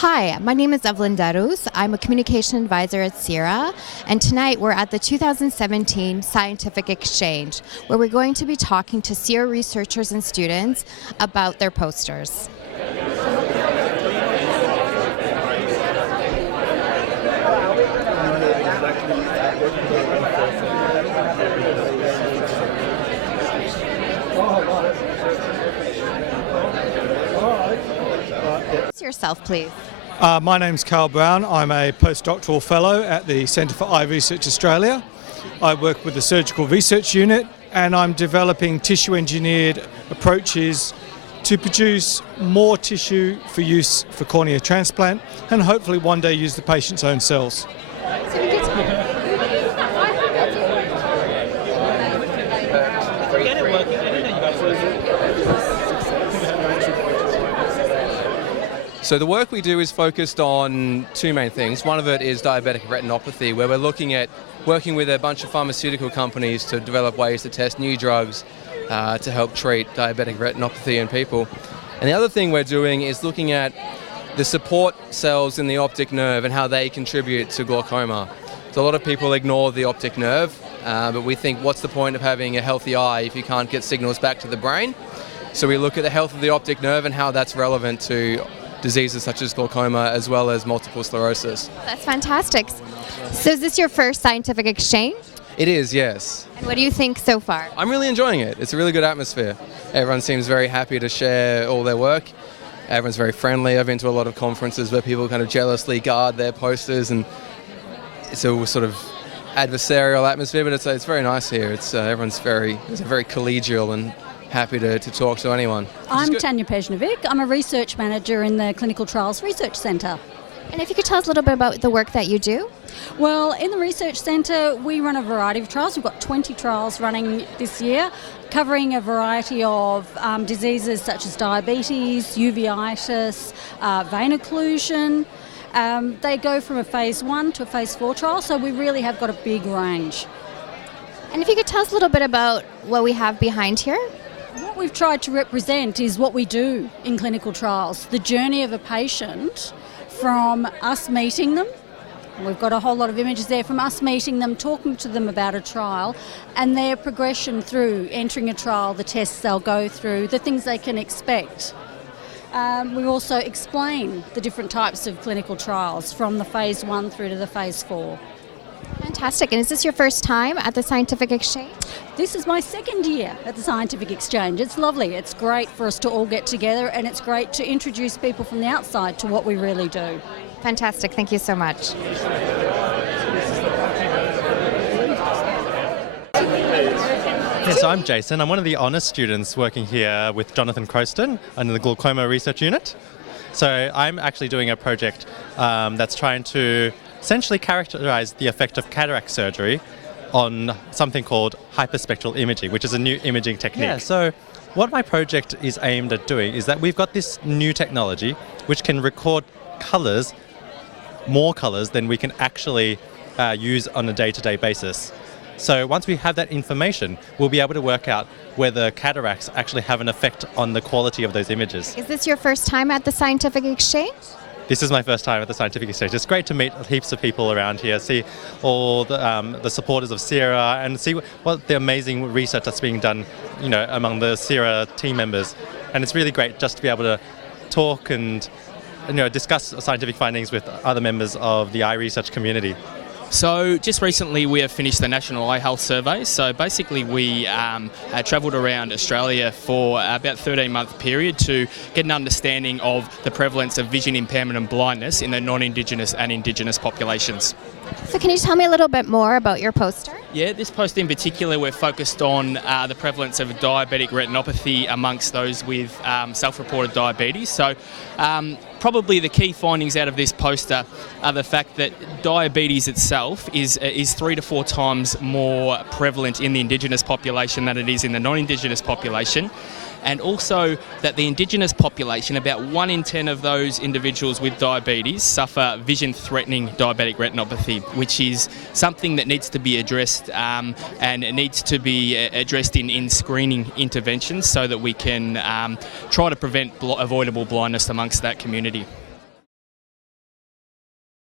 Hi, my name is Evelyn Derus. I'm a communication advisor at CERA, and tonight we're at the 2017 Scientific Exchange, where we're going to be talking to CERA researchers and students about their posters. Yourself, please. My name's Karl Brown. I'm a postdoctoral fellow at the Centre for Eye Research Australia. I work with the Surgical Research Unit, and I'm developing tissue-engineered approaches to produce more tissue for use for cornea transplant, and hopefully one day use the patient's own cells. So the work we do is focused on two main things. One of it is diabetic retinopathy, where we're looking at working with a bunch of pharmaceutical companies to develop ways to test new drugs to help treat diabetic retinopathy in people. And the other thing we're doing is looking at the support cells in the optic nerve and how they contribute to glaucoma. So a lot of people ignore the optic nerve, but we think, what's the point of having a healthy eye if you can't get signals back to the brain? So we look at the health of the optic nerve and how that's relevant to diseases such as glaucoma as well as multiple sclerosis. That's fantastic. So is this your first scientific exchange? It is, yes. And what do you think so far? I'm really enjoying it. It's a really good atmosphere. Everyone seems very happy to share all their work. Everyone's very friendly. I've been to a lot of conferences where people kind of jealously guard their posters, and it's a sort of adversarial atmosphere, but it's very nice here. It's everyone's very collegial and happy to talk to anyone. I'm Tanya Pejnovic. I'm a research manager in the Clinical Trials Research Centre. And if you could tell us a little bit about the work that you do? Well, in the Research Centre, we run a variety of trials. We've got 20 trials running this year, covering a variety of diseases such as diabetes, uveitis, vein occlusion. They go from a phase 1 to a phase 4 trial, so we really have got a big range. And if you could tell us a little bit about what we have behind here? What we've tried to represent is what we do in clinical trials, the journey of a patient from us meeting them. We've got a whole lot of images there from us meeting them, talking to them about a trial, and their progression through entering a trial, the tests they'll go through, the things they can expect. We also explain the different types of clinical trials from the phase 1 through to the phase 4. Fantastic. And is this your first time at the Scientific Exchange? This is my second year at the Scientific Exchange. It's lovely. It's great for us to all get together, and it's great to introduce people from the outside to what we really do. Fantastic. Thank you so much. Yes, I'm Jason. I'm one of the honours students working here with Jonathan Croston under the Glaucoma Research Unit. So I'm actually doing a project that's trying to essentially characterize the effect of cataract surgery on something called hyperspectral imaging, which is a new imaging technique. Yeah, so what my project is aimed at doing is that we've got this new technology which can record colours, more colours than we can actually use on a day-to-day basis. So once we have that information, we'll be able to work out whether cataracts actually have an effect on the quality of those images. Is this your first time at the Scientific Exchange? This is my first time at the Scientific Exchange. It's great to meet heaps of people around here, see all the supporters of CERA, and see what the amazing research that's being done, among the CERA team members. And it's really great just to be able to talk and, discuss scientific findings with other members of the eye research community. So just recently we have finished the National Eye Health Survey. So basically we travelled around Australia for about a 13-month period to get an understanding of the prevalence of vision impairment and blindness in the non-Indigenous and Indigenous populations. So can you tell me a little bit more about your poster? Yeah, this poster in particular, we're focused on the prevalence of diabetic retinopathy amongst those with self-reported diabetes. So probably the key findings out of this poster are the fact that diabetes itself is 3 to 4 times more prevalent in the Indigenous population than it is in the non-Indigenous population. And also that the Indigenous population, about 1 in 10 of those individuals with diabetes suffer vision-threatening diabetic retinopathy, which is something that needs to be addressed and it needs to be addressed in screening interventions so that we can try to prevent avoidable blindness amongst that community.